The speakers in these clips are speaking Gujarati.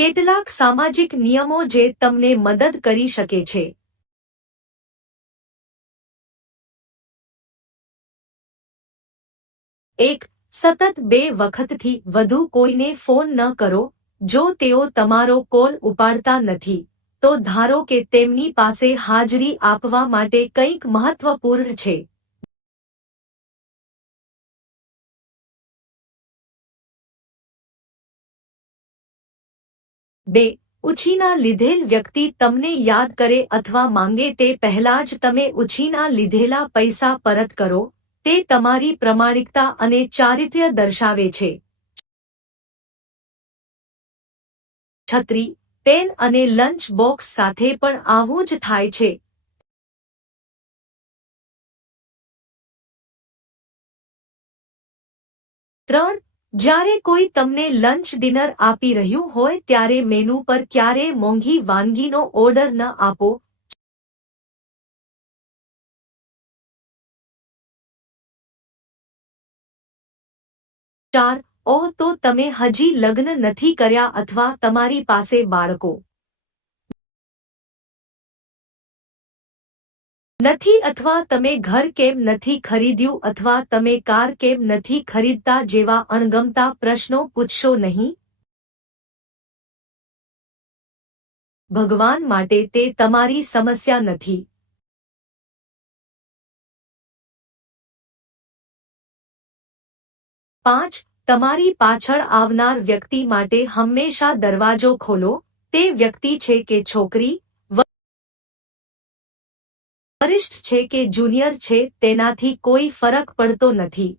કેટલાક સામાજિક નિયમો જે તમને મદદ કરી શકે છે. 1. સતત 2 વખતથી વધુ કોઈને ફોન ન કરો. જો તેઓ તમારો કોલ ઉપાડતા નથી, તો ધારો કે તેમની પાસે હાજરી આપવા માટે કંઈક મહત્વપૂર્ણ છે. 2. ઉછીના લીધેલ વ્યક્તિ તમને યાદ કરે અથવા માંગે તે પહેલાં જ તમે ઉછીના લીધેલા પૈસા પરત કરો. તે તમારી પ્રમાણિકતા અને ચારિત્ર્ય દર્શાવે છે. છત્રી, પેન અને લંચ બોક્સ સાથે પણ આવું જ થાય છે. 3. જ્યારે કોઈ તમને લંચ ડિનર આપી રહ્યું હોય ત્યારે મેનુ પર ક્યારેય મોંઘી વાનગીનો ઓર્ડર ન આપો. 4. ઓહ, તો તમે હજી લગ્ન નથી કર્યા અથવા તમારી પાસે બાળકો નથી અથવા તમે ઘર કેમ નથી ખરીદ્યું અથવા તમે કાર કેમ નથી ખરીદતા જેવા અણગમતા પ્રશ્નો પૂછશો નહીં. ભગવાન માટે તે તમારી સમસ્યા નથી. 5. તમારી પાછળ આવનાર વ્યક્તિ માટે હંમેશા દરવાજો ખોલો. તે વ્યક્તિ છે કે છોકરી, વરિષ્ઠ છે કે જુનિયર છે, તેનાથી કોઈ ફરક પડતો નથી.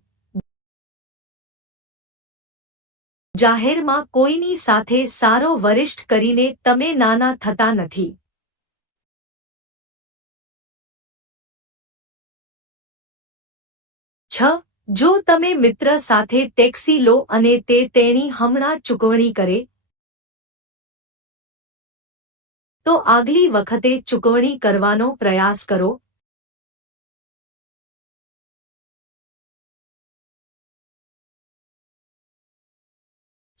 જાહેરમાં કોઈની સાથે સારો વરિષ્ઠ કરીને તમે નાના થતા નથી. 6. જો તમે મિત્ર સાથે ટેક્સી લો અને તેણી હમણાં ચૂકવણી કરે, તો આગલી વખતે ચૂકવણી કરવાનો પ્રયાસ કરો.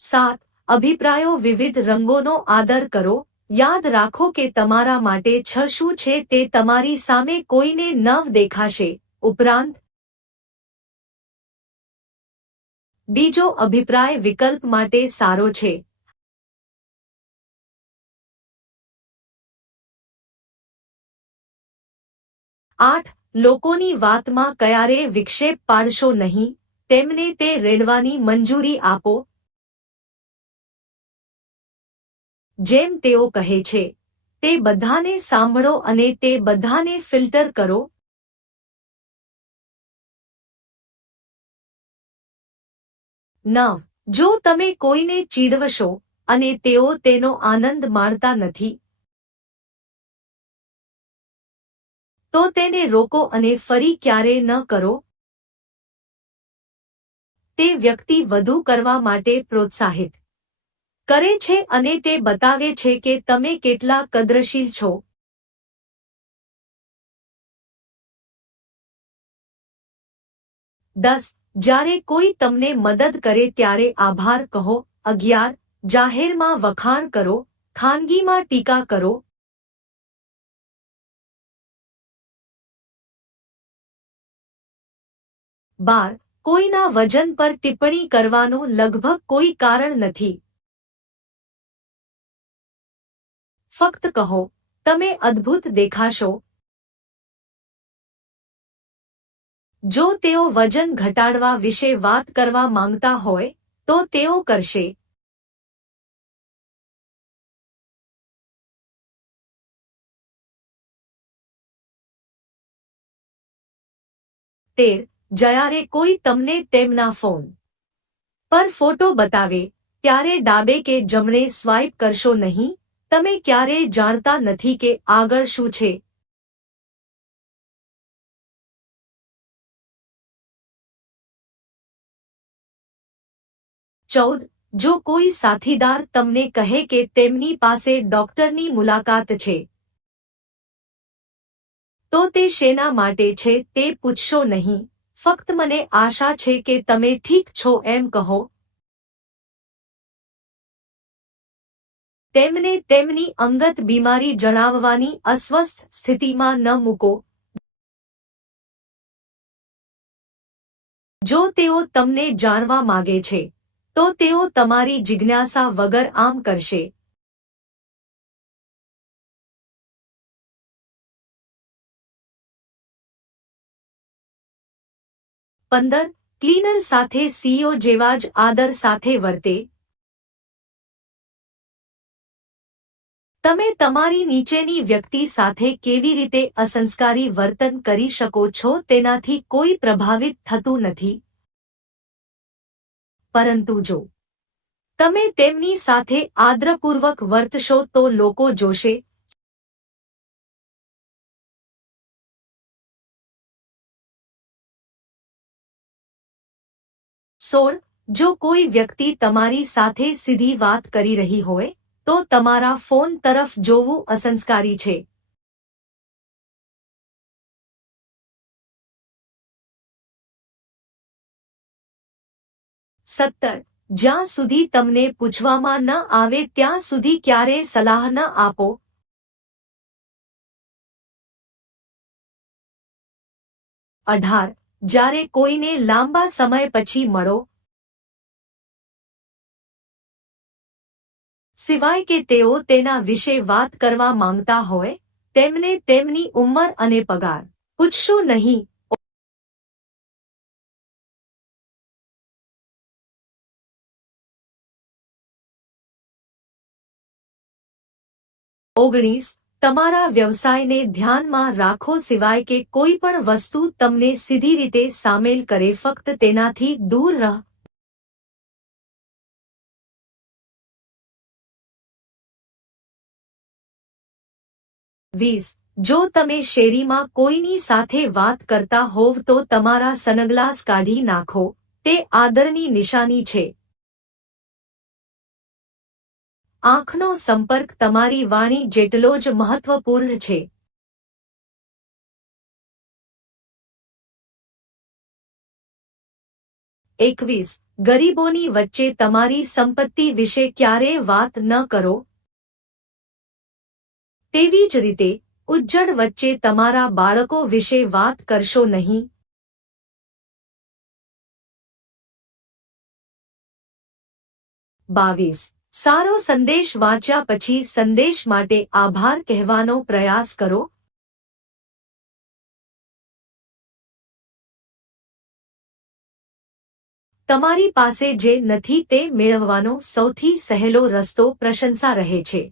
7. અભિપ્રાયો વિવિધ રંગોનો આદર કરો. યાદ રાખો કે તમારા માટે 6 શું છે તે તમારી સામે કોઈને નવ દેખાશે. ઉપરાંત, બીજો અભિપ્રાય વિકલ્પ માટે સારો છે. 8. લોકોની વાતમાં ક્યારેય વિક્ષેપ પાડશો નહીં. તેમને તે રેડવાની મંજૂરી આપો જેમ તેઓ કહે છે. તે બધાને સાંભળો અને તે બધાને ફિલ્ટર કરો. 9. જો તમે કોઈને ચીડવશો અને તેઓ તેનો આનંદ માણતા નથી, તો તેને રોકો અને ફરી ક્યારે ન કરો. તે વ્યક્તિ વધુ કરવા માટે પ્રોત્સાહિત કરે છે અને તે બતાવે છે કે તમે કેટલા કદ્રશીલ છો. 10. જ્યારે કોઈ તમને મદદ કરે ત્યારે આભાર કહો. 11. જાહેરમાં વખાણ કરો, ખાનગીમાં ટીકા કરો. 12. કોઈના વજન પર ટિપ્પણી કરવાનું લગભગ કોઈ કારણ નથી. ફક્ત કહો, તમે અદ્ભુત દેખાશો. જો તેઓ વજન ઘટાડવા વિશે વાત કરવા માંગતા હોય, તો તેઓ કરશે. 13. જ્યારે કોઈ તમને તેમના ફોન પર ફોટો બતાવે, ત્યારે ડાબે કે જમણે સ્વાઇપ કરશો નહીં. તમે ક્યારેય જાણતા નથી કે આગળ શું છે. 14. જો કોઈ સાથીદાર તમને કહે કે તેમની પાસે ડોક્ટરની મુલાકાત છે, તો તે શેના માટે છે તે પૂછશો નહીં. ફક્ત મને આશા છે કે તમે ઠીક છો એમ કહો. તેમને તેમની અંગત બીમારી જણાવવાની અસ્વસ્થ સ્થિતિમાં ન મૂકો. જો તેઓ તમને જાણવા માગે છે, તો તેઓ તમારી જિજ્ઞાસા વગર આમ કરશે. 15. ક્લીનર સાથે સીઈઓ જેવા જ આદર સાથે વર્તે. તમે તમારી નીચેની વ્યક્તિ સાથે કેવી રીતે અસંસ્કારી વર્તન કરી શકો છો તેનાથી કોઈ પ્રભાવિત થતું નથી. પરંતુ જો તમે તેમની સાથે આદરપૂર્વક વર્તશો તો લોકો જોશે. 16. જો કોઈ વ્યક્તિ તમારી સાથે સીધી વાત કરી રહી હોય, તો તમારા ફોન તરફ જોવું અસંસ્કારી છે. 17. જ્યાં સુધી તમને પૂછવામાં ન આવે ત્યાં સુધી ક્યારેય સલાહ ન આપો. 18. જ્યારે કોઈને લાંબા સમય પછી મળો, સિવાય કે તેઓ તેના વિશે વાત કરવા માંગતા હોય, તેમને તેમની ઉંમર અને પગાર પૂછશો નહીં. 19. તમારા વ્યવસાયને ધ્યાનમાં રાખો સિવાય કે કોઈ પણ વસ્તુ તમને સીધી રીતે સામેલ કરે ફક્ત તેનાથી દૂર રહો. 20. જો તમે શેરીમાં કોઈની સાથે વાત કરતા હોવ તો તમારા સનગ્લાસ કાઢી નાખો, તે આદરની નિશાની છે. આંખનો સંપર્ક તમારી વાણી જેટલો જ મહત્વપૂર્ણ છે. 21. ગરીબોની વચ્ચે તમારી સંપત્તિ વિશે ક્યારેય વાત ન કરો. તેવી જ રીતે, ઉજ્જડ વચ્ચે તમારા બાળકો વિશે વાત કરશો નહીં. 22. સારો સંદેશ વાંચ્યા પછી સંદેશ માટે આભાર કહેવાનો પ્રયાસ કરો. તમારી પાસે જે નથી તે મેળવવાનો સૌથી સહેલો રસ્તો પ્રશંસા રહે છે.